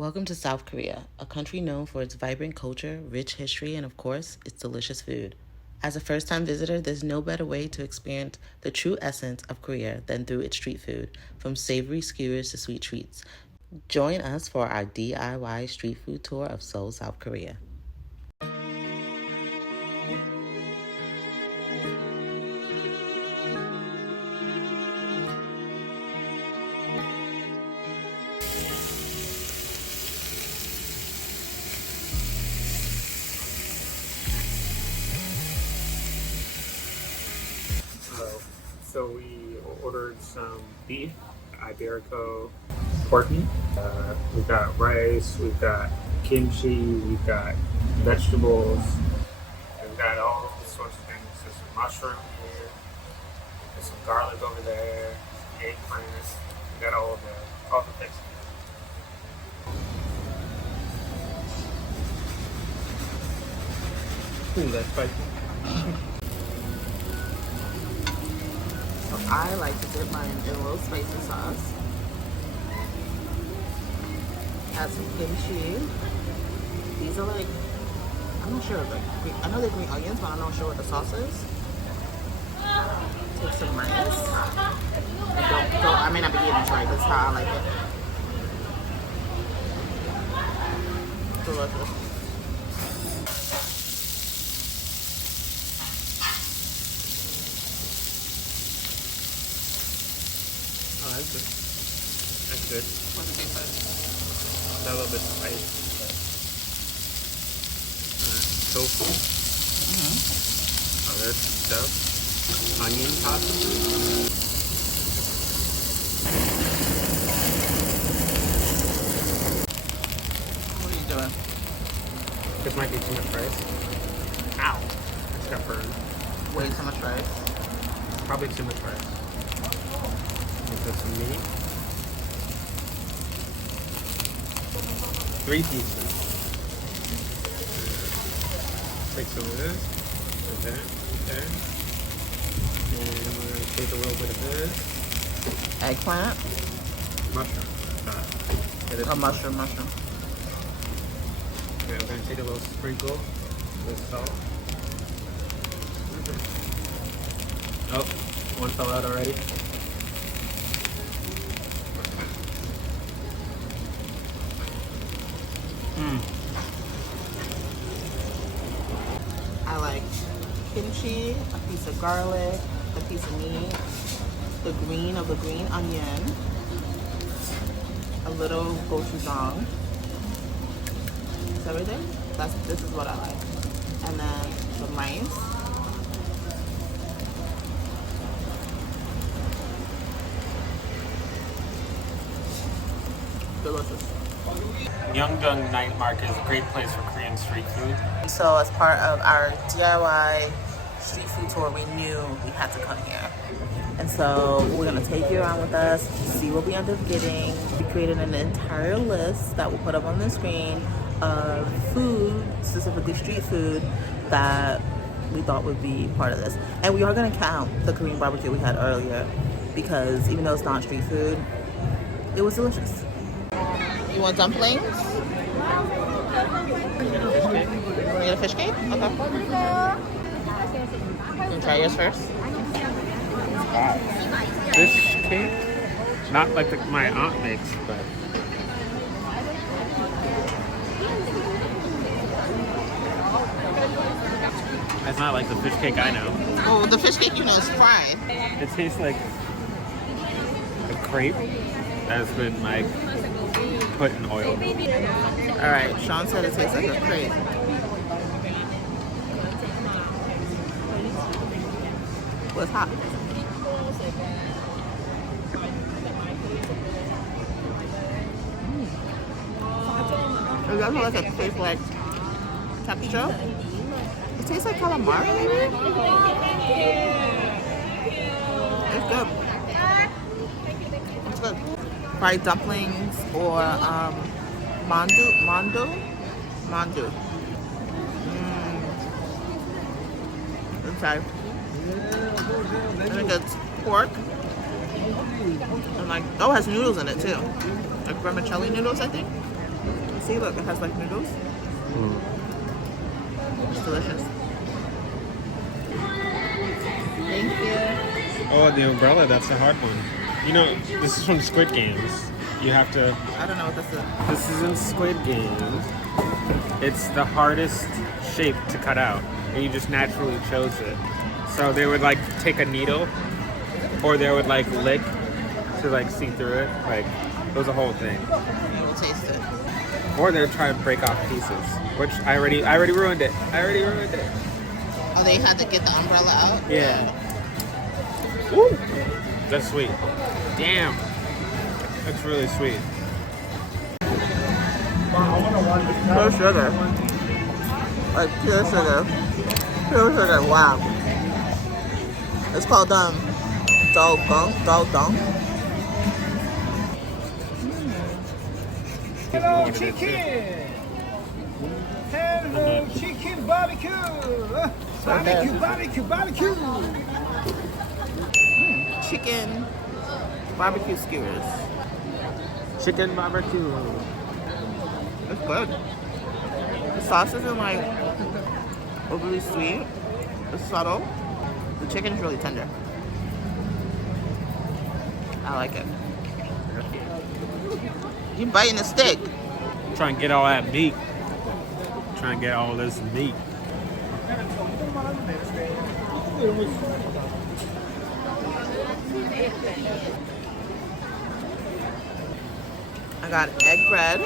Welcome to South Korea, a country known for its vibrant culture, rich history, and of course, its delicious food. As a first-time visitor, there's no better way to experience the true essence of Korea than through its street food, from savory skewers to sweet treats. Join us for our DIY street food tour of Seoul, South Korea. So we ordered some beef, Iberico pork meat. We've got rice, we've got kimchi, we've got vegetables, we've got all sorts of things. There's some mushroom here, there's some garlic over there, eggplant. We got all the things. Ooh, that's spicy. So I like to dip mine in a little spicy sauce. Add some kimchi. These are like, I'm not sure, like I know they're green onions, but I'm not sure what the sauce is. Take some rice. And don't, I may not be eating this right, that's how I like it. Delicious. Oh, that's good. That's good. What's it taste like? Got a little bit of spice. Tofu. Other stuff. Onion possibly. What are you doing? This might be too much rice. Ow! I just got burned. Way too much rice. Probably too much rice. Put some meat. 3 pieces. Take some of this. Okay. Okay. And we're going to take a little bit of this. Eggplant. Mushroom. Oh, mushroom. Okay, we're going to take a little sprinkle with salt. Oh, one fell out already. I like kimchi, a piece of garlic, a piece of meat, the green of the green onion, a little gochujang. Is everything? This is what I like. And then the rice. Delicious. Myeongdong Night Market is a great place for Korean street food. So as part of our DIY street food tour, we knew we had to come here. And so we're gonna take you around with us, see what we end up getting. We created an entire list that we'll put up on the screen of food, specifically street food, that we thought would be part of this. And we are gonna count the Korean barbecue we had earlier, because even though it's not street food, it was delicious. You want dumplings? You want to get a fish cake? Okay. You can try yours first. Fish cake? Not like my aunt makes, but... That's not like the fish cake I know. Oh, the fish cake you know is fried. It tastes like a crepe that's been like put in oil. Alright, Sean said it tastes like a crepe. Well, it's hot. It does have like a crepe-like texture. It tastes like calamari, maybe? It's good. It's good. Fried dumplings or mandu. Inside. I think it's pork. And like, oh, it has noodles in it too. Like vermicelli noodles, I think. See, look, it has like noodles. It's delicious. Thank you. Oh, the umbrella, that's the hard one. You know, this is from Squid Games. You have to... I don't know what this is. This is in Squid Games. It's the hardest shape to cut out. And you just naturally chose it. So they would like take a needle, or they would like lick to like see through it. Like, it was a whole thing. You will taste it. Or they would try to break off pieces, which I already ruined it. Oh, they had to get the umbrella out? Yeah. Woo! That's sweet. Damn. That's really sweet. Pure sugar. Like pure sugar. Pure sugar, wow. It's called dal dong. Hello, chicken. Hello, chicken barbecue. Barbecue. Chicken barbecue skewers. Chicken barbecue. It's good. The sauce isn't like overly sweet. It's subtle. The chicken is really tender. I like it. You biting the stick. Try and get all that meat. Try and get all this meat. I got egg bread.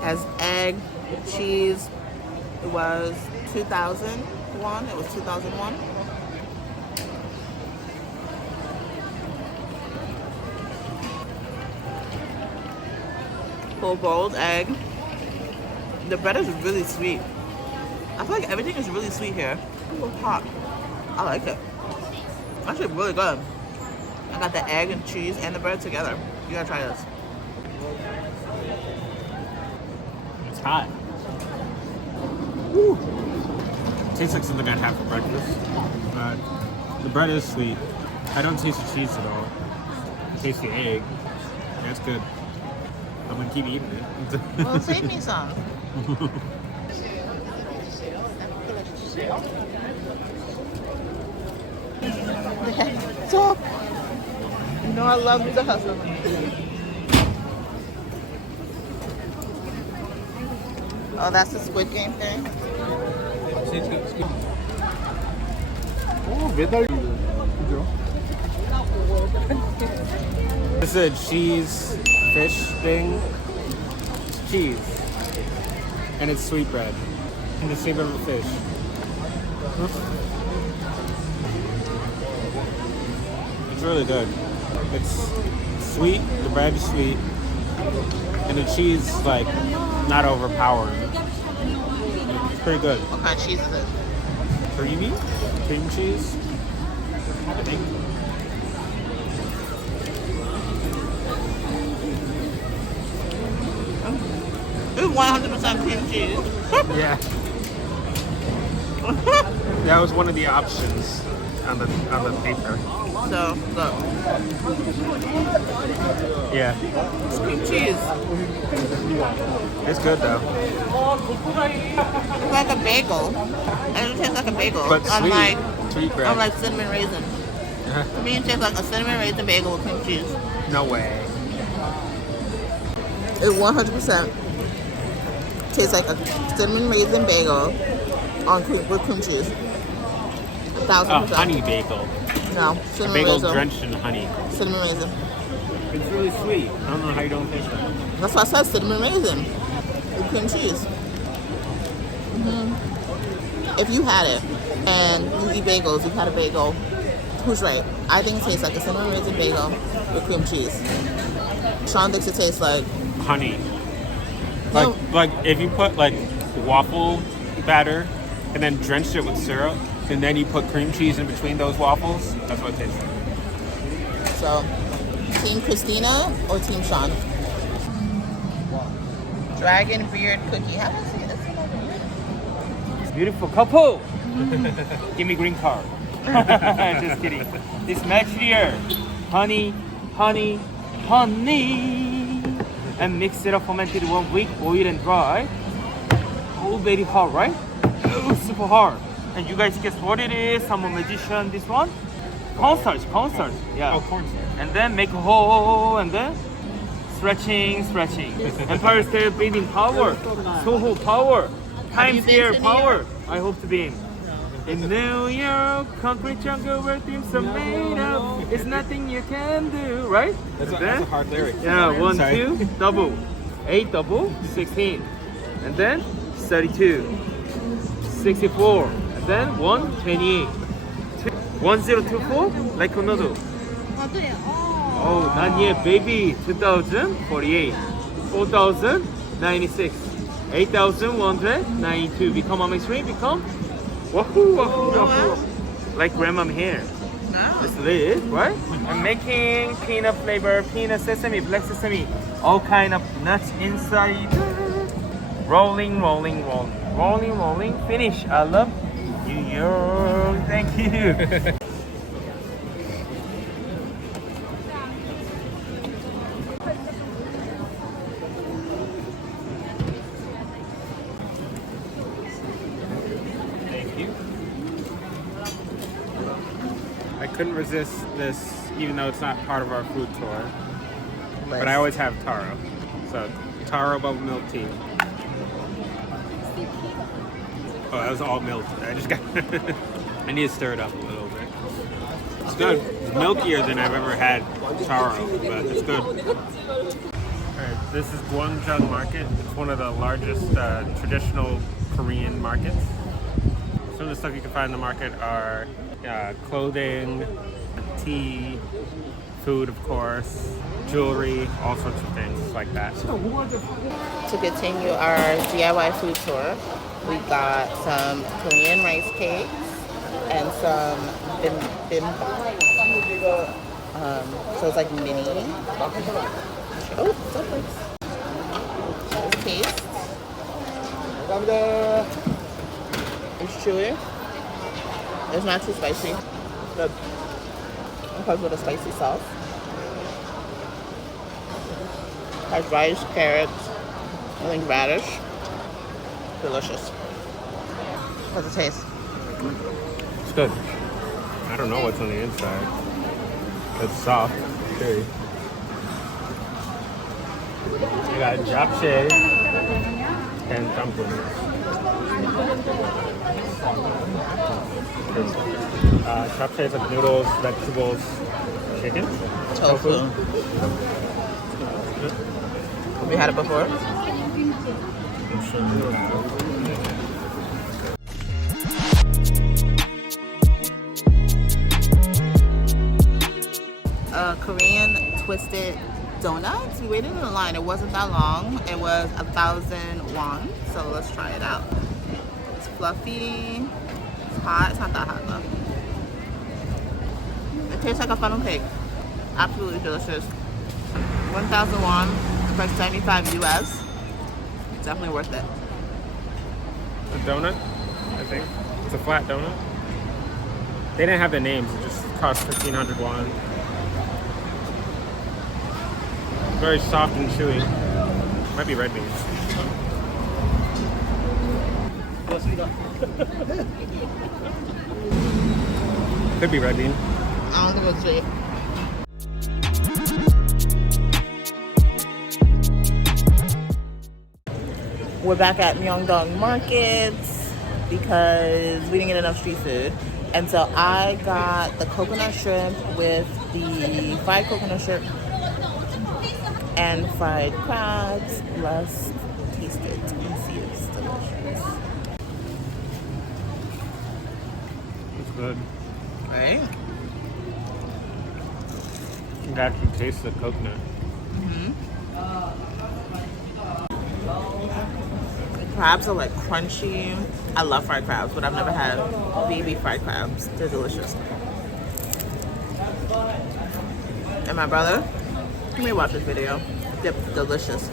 Has egg, cheese. It was 2001. It was 2001. Full boiled egg. The bread is really sweet. I feel like everything is really sweet here. A little hot. I like it. Actually really good. I got the egg and cheese and the bread together. You gotta try this. It's hot. Woo. Tastes like something I'd have for breakfast. But the bread is sweet. I don't taste the cheese at all. I taste the egg. That's good. I'm gonna keep eating it. Well, save me some. So, you know I love me the hustle. Oh, that's the Squid Game thing? This is a cheese fish thing. It's cheese. And it's sweet bread. In the shape of a fish. It's really good. It's sweet, the bread is sweet, and the cheese is like not overpowering. It's pretty good. What kind of cheese is it? Creamy? Cream cheese? I think. It's 100% cream cheese. Yeah. That was one of the options on the paper. So, look. Yeah. It's cream cheese. It's good though. It's like a bagel. And it tastes like a bagel. But sweet. Unlike, Sweet bread. unlike cinnamon raisin. To me, it tastes like a cinnamon raisin bagel with cream cheese. No way. It 100% tastes like a cinnamon raisin bagel with cream cheese. 1,000%. A honey bagel. No, A cinnamon bagel raisin. drenched in honey. Cinnamon raisin. It's really sweet. I don't know how you don't taste that. That's why I said cinnamon raisin with cream cheese. If you had it and you eat bagels, you've had a bagel, who's right? I think it tastes like a cinnamon raisin bagel with cream cheese. Sean thinks it tastes like Honey. No. Like if you put like waffle batter and then drenched it with syrup and then you put cream cheese in between those waffles, that's what it tastes like. So, Team Christina or Team Sean? Dragon beard cookie. How do you see this one over here? Beautiful couple. Give me green card. Just kidding. This match here. Honey, honey, honey. and mix it up, fermented 1 week, boil and dry. Oh, very hard, right? Oh, super hard. And you guys guess what it is? I'm a magician. This one? Cornstarch. Yeah. Oh, cornstarch. And then make a hole, and then stretching. Empire State Building power, Soho power, Times Square power. I hope to be in New York, concrete jungle where dreams are made of. It's nothing you can do, right? That's And a then- hard lyric. Yeah, 1, Sorry. 2, double, 8 double, 16, and then 32, 64, and then 128, 1024, like another. Oh, not yet, baby. 2048, 4096, 8192. Become on my screen. Become wahoo. Like grandma here. This is right? I'm making peanut flavor, peanut sesame, black sesame, all kind of nuts inside. Rolling. Finish. I love New York. Thank you. Thank you. I couldn't resist this, even though it's not part of our food tour. But I always have taro. So, taro bubble milk tea. Oh, that was all milk. I just got. I need to stir it up a little bit. It's good. It's milkier than I've ever had taro, but it's good. Alright, this is Gwangjang Market. It's one of the largest traditional Korean markets. Some of the stuff you can find in the market are clothing, tea, food, of course, jewelry, all sorts of things like that. To continue our DIY food tour, we got some Korean rice cakes and some bibimbap. So it's like mini. Oh, let's taste. It's chewy. It's not too spicy. But it comes with a spicy sauce. Has rice, carrots, I think radish. Delicious. How's it taste? It's good. I don't know what's on the inside. It's soft, chewy. I got japchae and dumplings. Japchae is like noodles, vegetables, chicken, Tofu. Have you had it before? Korean twisted donuts. We waited in the line. It wasn't that long. It was 1,000 won. So let's try it out. It's fluffy. It's hot. It's not that hot though. It tastes like a funnel cake. Absolutely delicious. 1,000 won. It's like 75 US. Definitely worth it. A donut, I think. It's a flat donut. They didn't have the names. It just cost 1,500 won. Very soft and chewy. Might be red beans. Could be red bean. I don't think it's sweet. We're back at Myeongdong Markets because we didn't get enough street food. And so I got the coconut shrimp with the fried coconut shrimp and fried crabs. Let's taste it and see if it's delicious. It's good. Right? You can actually taste the coconut. Crabs are like crunchy. I love fried crabs, but I've never had baby fried crabs. They're delicious. And my brother, you may watch this video. They're delicious.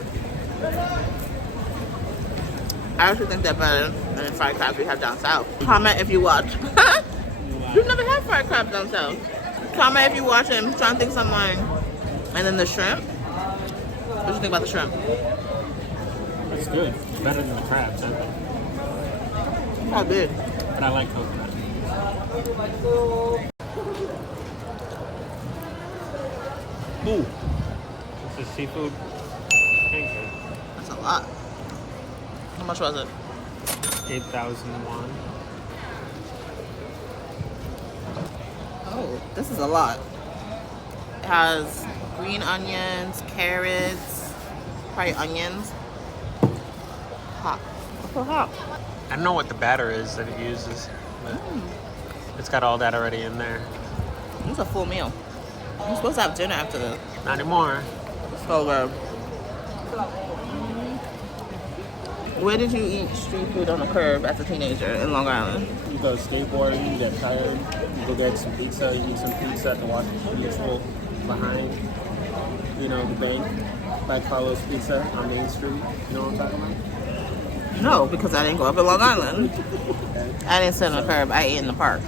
I actually think they're better than the fried crabs we have down south. Comment if you watch. You've never had fried crabs down south. Comment if you watch it. I'm trying to think something. And then the shrimp. What do you think about the shrimp? It's good. It's better than the crabs, I think. Oh, good. But I like coconut. Ooh. It's a seafood pancake. That's a lot. How much was it? 8,001. Oh, this is a lot. It has green onions, carrots, probably onions. Hot. What's so hot? I don't know what the batter is that it uses, but it's got all that already in there. This is a full meal. You're supposed to have dinner after this. Not anymore. So good. Where did you eat street food on the curb as a teenager in Long Island? You go skateboarding, you get tired, you go get some pizza, you eat some pizza at the Washington Mutual behind, the bank by Carlos Pizza on Main Street. You know what I'm talking about? No, because I didn't go up in Long Island. I didn't sit on the curb. I ate in the park,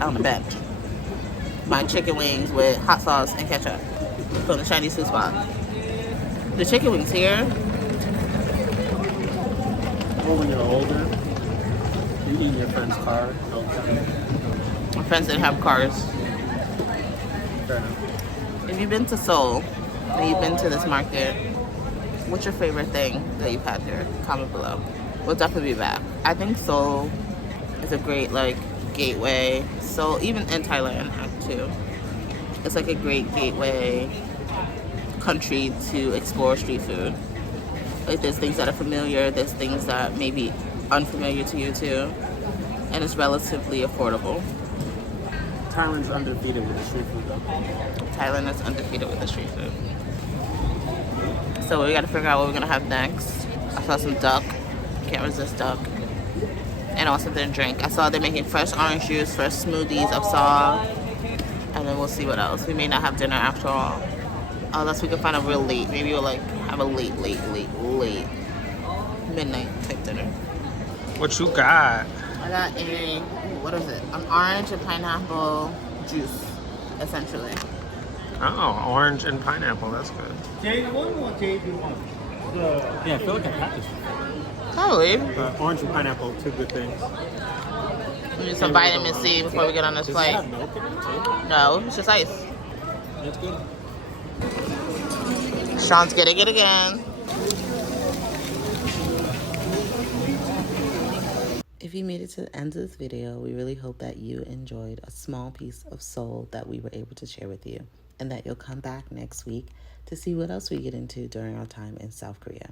on the bench. My chicken wings with hot sauce and ketchup from the Chinese food spot. The chicken wings here, Or when you're older, you eat in your friend's car all the time. my friends didn't have cars. Fair enough. If you've been to Seoul and you've been to this market, what's your favorite thing that you've had here? Comment below. We'll definitely be back. I think Seoul is a great gateway. Seoul, even in Thailand too, it's like a great gateway country to explore street food. Like there's things that are familiar, there's things that may be unfamiliar to you too, and it's relatively affordable. Thailand's undefeated with the street food though. Thailand is undefeated with the street food. So we gotta figure out what we're gonna have next. I saw some duck. Can't resist duck. And I want something to drink. I saw they're making fresh orange juice, fresh smoothies. I saw. And then we'll see what else. We may not have dinner after all. Unless we can find a real late. Maybe we'll have a late midnight type dinner. What you got? I got what is it? An orange and pineapple juice, essentially. Oh, orange and pineapple. That's good. J1 or JB1? Yeah, I feel like I've had this before. Probably. Orange and pineapple, two good things. We need some vitamin C before we get on this Does flight. it have milk in it too? No, it's just ice. That's good. Sean's getting it again. If you made it to the end of this video, we really hope that you enjoyed a small piece of Seoul that we were able to share with you, and that you'll come back next week to see what else we get into during our time in South Korea.